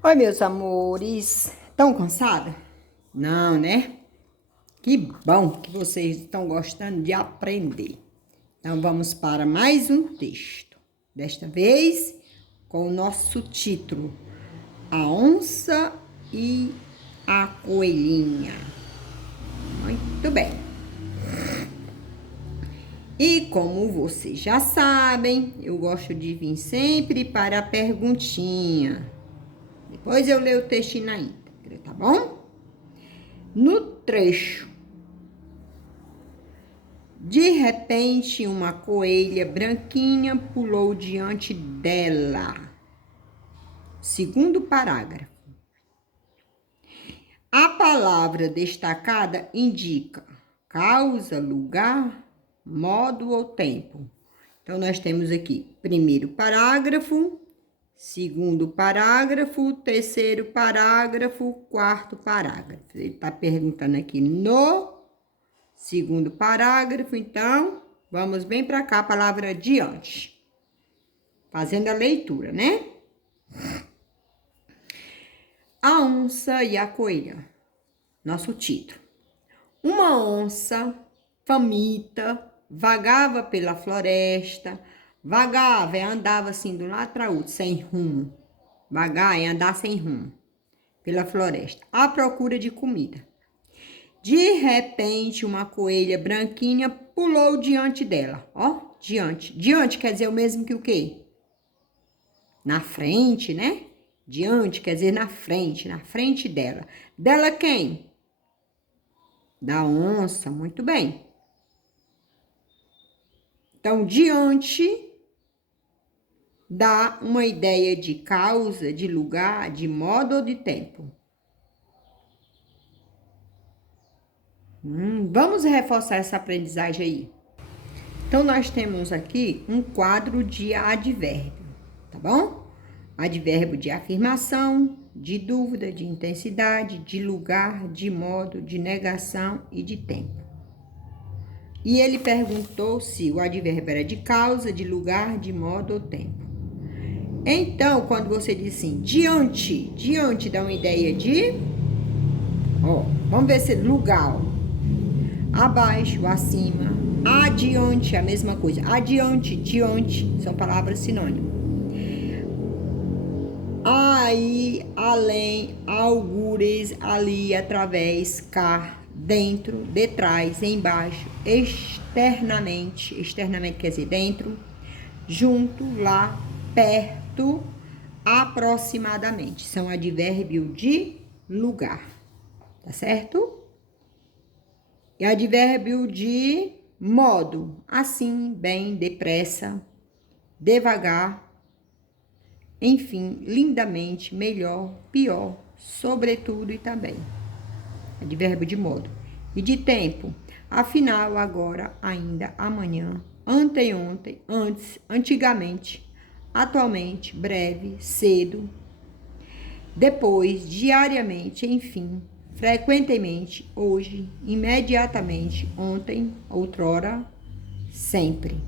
Oi, meus amores. Estão cansados? Não, né? Que bom que vocês estão gostando de aprender. Então, vamos para mais um texto. Desta vez, com o nosso título: A Onça e a Coelhinha. Muito bem. E como vocês já sabem, eu gosto de vir sempre para a perguntinha. Depois eu leio o textinho na íntegra, tá bom? No trecho, de repente, uma coelha branquinha pulou diante dela. Segundo parágrafo. A palavra destacada indica causa, lugar, modo ou tempo. Então, nós temos aqui primeiro parágrafo, segundo parágrafo, terceiro parágrafo, quarto parágrafo. Ele está perguntando aqui no segundo parágrafo, então, vamos bem para cá, a palavra diante. Fazendo a leitura, né? A onça e a coelha. Nosso título. Uma onça faminta vagava pela floresta. Vagava e andava assim de um lado para outro, sem rumo. Vagar é andar sem rumo pela floresta, à procura de comida. De repente, uma coelha branquinha pulou diante dela. Ó, diante. Diante quer dizer o mesmo que o quê? Na frente, né? Diante quer dizer na frente dela. Dela quem? Da onça, muito bem. Então, diante dá uma ideia de causa, de lugar, de modo ou de tempo. Vamos reforçar essa aprendizagem aí. Então, nós temos aqui um quadro de advérbio, tá bom? Advérbio de afirmação, de dúvida, de intensidade, de lugar, de modo, de negação e de tempo. E ele perguntou se o advérbio era de causa, de lugar, de modo ou tempo. Então, quando você diz assim, diante dá uma ideia de... Ó, vamos ver se lugar, ó. Abaixo, acima, adiante, a mesma coisa. Adiante, diante, são palavras sinônimas. Aí, além, algures, ali, através, cá, dentro, detrás, embaixo, externamente quer dizer dentro, junto, lá, perto, aproximadamente. São advérbio de lugar, tá certo? E advérbio de modo, assim, bem, depressa, devagar, enfim, lindamente, melhor, pior, sobretudo e também. Advérbio de modo. E de tempo, afinal, agora, ainda, amanhã, anteontem, antes, antigamente, atualmente, breve, cedo, depois, diariamente, enfim, frequentemente, hoje, imediatamente, ontem, outrora, sempre.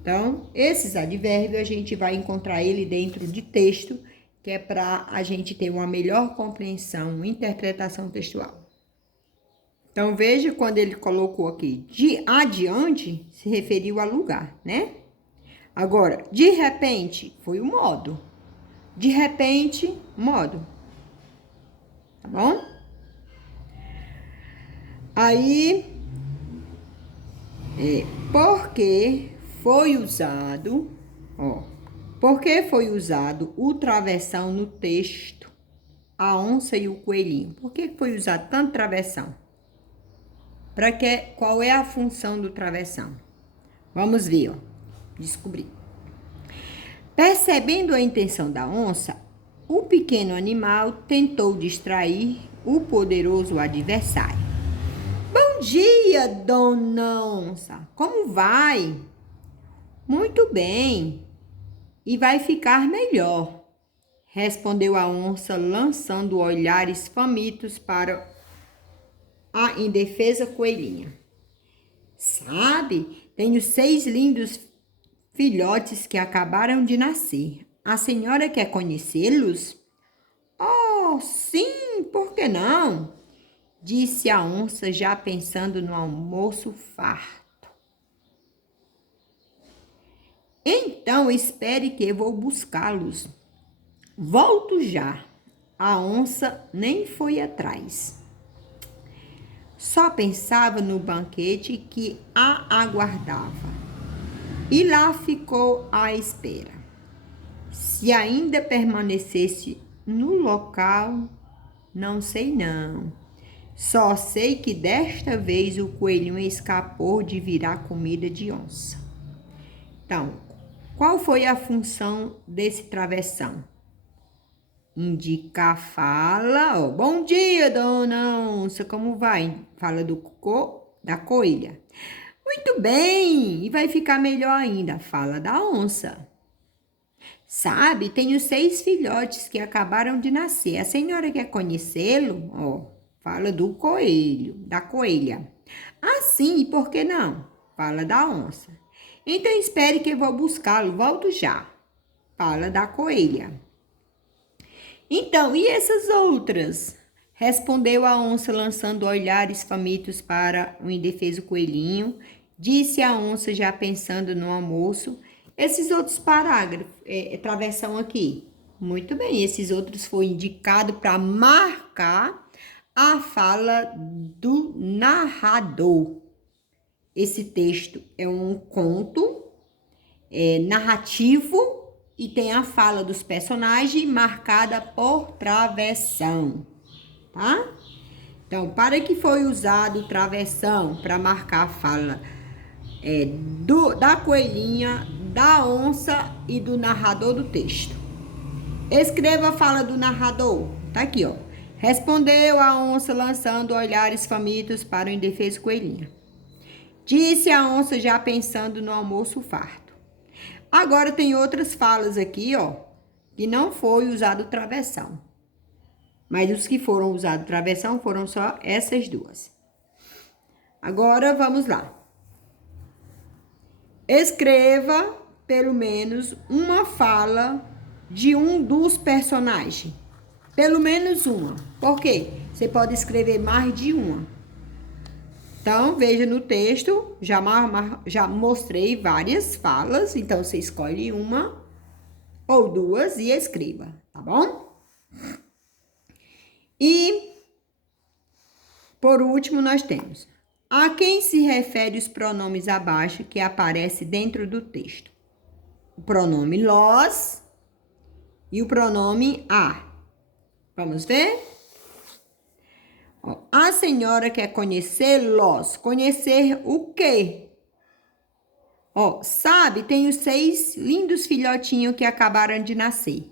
Então, esses advérbios a gente vai encontrar ele dentro de texto, que é para a gente ter uma melhor compreensão, interpretação textual. Então, veja quando ele colocou aqui de adiante, se referiu a lugar, né? Agora, de repente, foi o modo. De repente, modo. Tá bom? Aí, porque foi usado, ó, porque foi usado o travessão no texto, a onça e o coelhinho? Por que foi usado tanto travessão? Para que, qual é a função do travessão? Vamos ver, ó, descobrir. Percebendo a intenção da onça, o pequeno animal tentou distrair o poderoso adversário. Bom dia, dona onça. Como vai? Muito bem. E vai ficar melhor, respondeu a onça, lançando olhares famintos para a indefesa coelhinha. Sabe, tenho 6 lindos filhotes que acabaram de nascer. A senhora quer conhecê-los? Oh, sim, por que não? Disse a onça, já pensando no almoço farto. Então espere que eu vou buscá-los. Volto já. A onça nem foi atrás. Só pensava no banquete que a aguardava. E lá ficou à espera. Se ainda permanecesse no local, não sei não. Só sei que desta vez o coelhinho escapou de virar comida de onça. Então, qual foi a função desse travessão? Indicar fala, ó. Bom dia, dona onça, como vai? Fala da coelha. Muito bem, e vai ficar melhor ainda, fala da onça. Sabe, tenho 6 filhotes que acabaram de nascer. A senhora quer conhecê-lo? Ó, fala do coelho, da coelha. Ah, sim, e por que não? Fala da onça. Então espere que eu vou buscá-lo, volto já. Fala da coelha. Então, e essas outras? Respondeu a onça, lançando olhares famintos para o indefeso coelhinho. Disse a onça, já pensando no almoço. Esses outros parágrafos, travessão aqui. Muito bem, esses outros foi indicado para marcar a fala do narrador. Esse texto é um conto narrativo e tem a fala dos personagens marcada por travessão, tá? Então, para que foi usado o travessão para marcar a fala da coelhinha, da onça e do narrador do texto? Escreva a fala do narrador. Tá aqui, ó. Respondeu a onça, lançando olhares famintos para o indefeso coelhinho. Disse a onça, já pensando no almoço farto. Agora tem outras falas aqui, ó, que não foi usado travessão. Mas os que foram usados travessão foram só essas duas. Agora vamos lá. Escreva pelo menos uma fala de um dos personagens. Pelo menos uma. Por quê? Você pode escrever mais de uma. Então, veja no texto, já mostrei várias falas. Então, você escolhe uma ou duas e escreva, tá bom? E, por último, nós temos: a quem se refere os pronomes abaixo que aparece dentro do texto? O pronome los e o pronome a. Vamos ver? A senhora quer conhecê-los. Conhecer o quê? Ó, sabe, tenho 6 lindos filhotinhos que acabaram de nascer.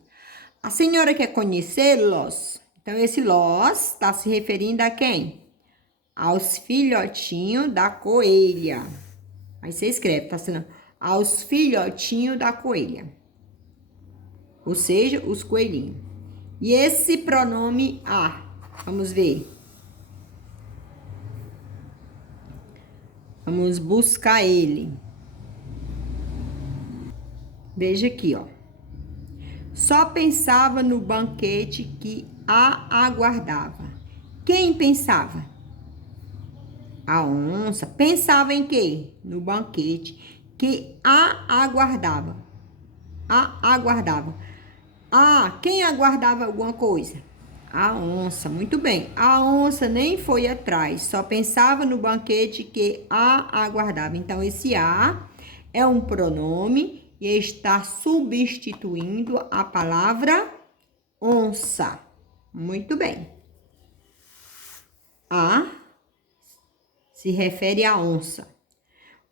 A senhora quer conhecê-los? Então, esse los está se referindo a quem? Aos filhotinhos da coelha. Aí você escreve, tá sendo aos filhotinhos da coelha. Ou seja, os coelhinhos. E esse pronome a, vamos ver. Vamos buscar ele. Veja aqui, ó. Só pensava no banquete que a aguardava. Quem pensava? A onça. Pensava em quê? No banquete que a aguardava. A aguardava. Ah, quem aguardava alguma coisa? A onça, muito bem. A onça nem foi atrás, só pensava no banquete que a aguardava. Então, esse a é um pronome e está substituindo a palavra onça. Muito bem. A se refere à onça.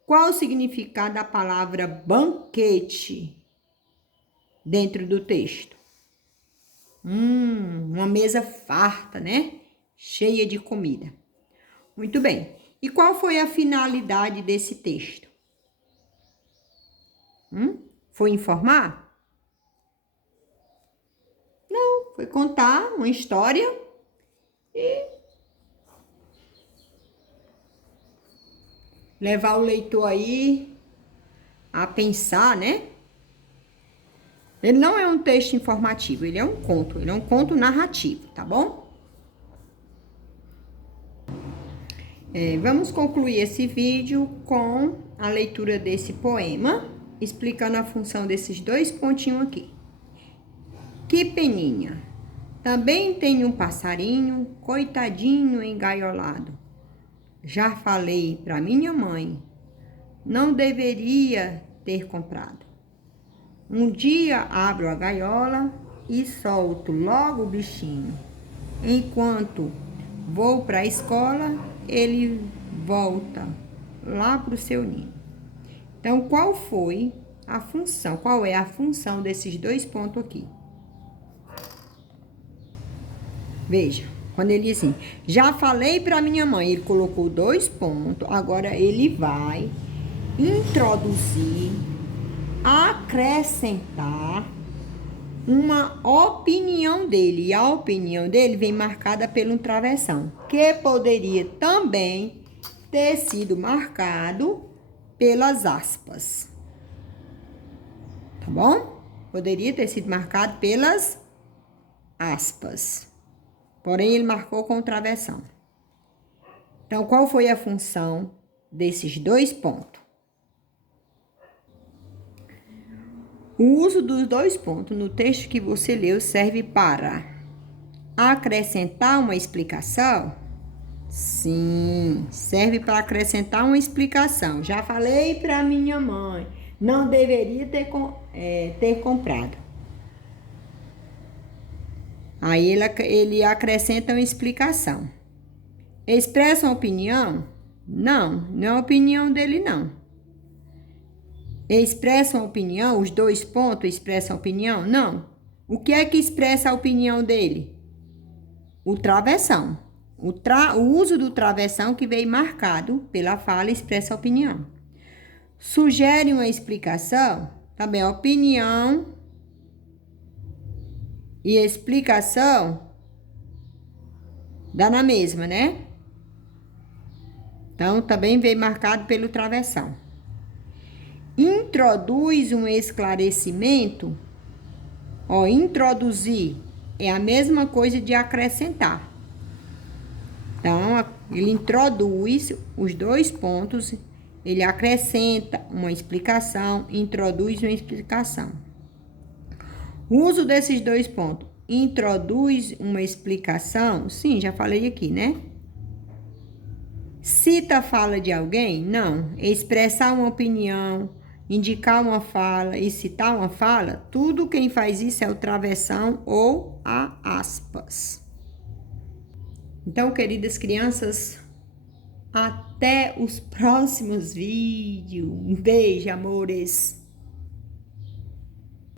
Qual o significado da palavra banquete dentro do texto? Uma mesa farta, né? Cheia de comida. Muito bem. E qual foi a finalidade desse texto? Foi informar? Não, foi contar uma história e levar o leitor aí a pensar, né? Ele não é um texto informativo, ele é um conto narrativo, tá bom? Vamos concluir esse vídeo com a leitura desse poema, explicando a função desses 2 pontinhos aqui. Que peninha! Também tem um passarinho, coitadinho engaiolado. Já falei pra minha mãe, não deveria ter comprado. Um dia abro a gaiola e solto logo o bichinho. Enquanto vou para a escola, ele volta lá pro seu ninho. Então, qual foi a função? Qual é a função desses 2 pontos aqui? Veja, quando ele diz assim, já falei para minha mãe, ele colocou 2 pontos, agora ele vai introduzir, acrescentar uma opinião dele. E a opinião dele vem marcada pelo travessão, que poderia também ter sido marcado pelas aspas. Tá bom? Poderia ter sido marcado pelas aspas. Porém, ele marcou com travessão. Então, qual foi a função desses 2 pontos? O uso dos 2 pontos no texto que você leu serve para acrescentar uma explicação? Sim, serve para acrescentar uma explicação. Já falei para minha mãe, não deveria ter comprado. Aí ele acrescenta uma explicação. Expressa uma opinião? Não, não é a opinião dele, não. Expressa uma opinião? Os 2 pontos expressam opinião? Não. O que é que expressa a opinião dele? O travessão. O uso do travessão que veio marcado pela fala expressa a opinião. Sugere uma explicação? Também a opinião e explicação dá na mesma, né? Então, também veio marcado pelo travessão. Introduz um esclarecimento. Ó, introduzir é a mesma coisa de acrescentar. Então, ele introduz os 2 pontos, ele acrescenta uma explicação, introduz uma explicação. O uso desses 2 pontos, introduz uma explicação? Sim, já falei aqui, né? Cita a fala de alguém? Não. Expressar uma opinião, indicar uma fala e citar uma fala, tudo quem faz isso é o travessão ou a aspas. Então, queridas crianças, até os próximos vídeos. Um beijo, amores!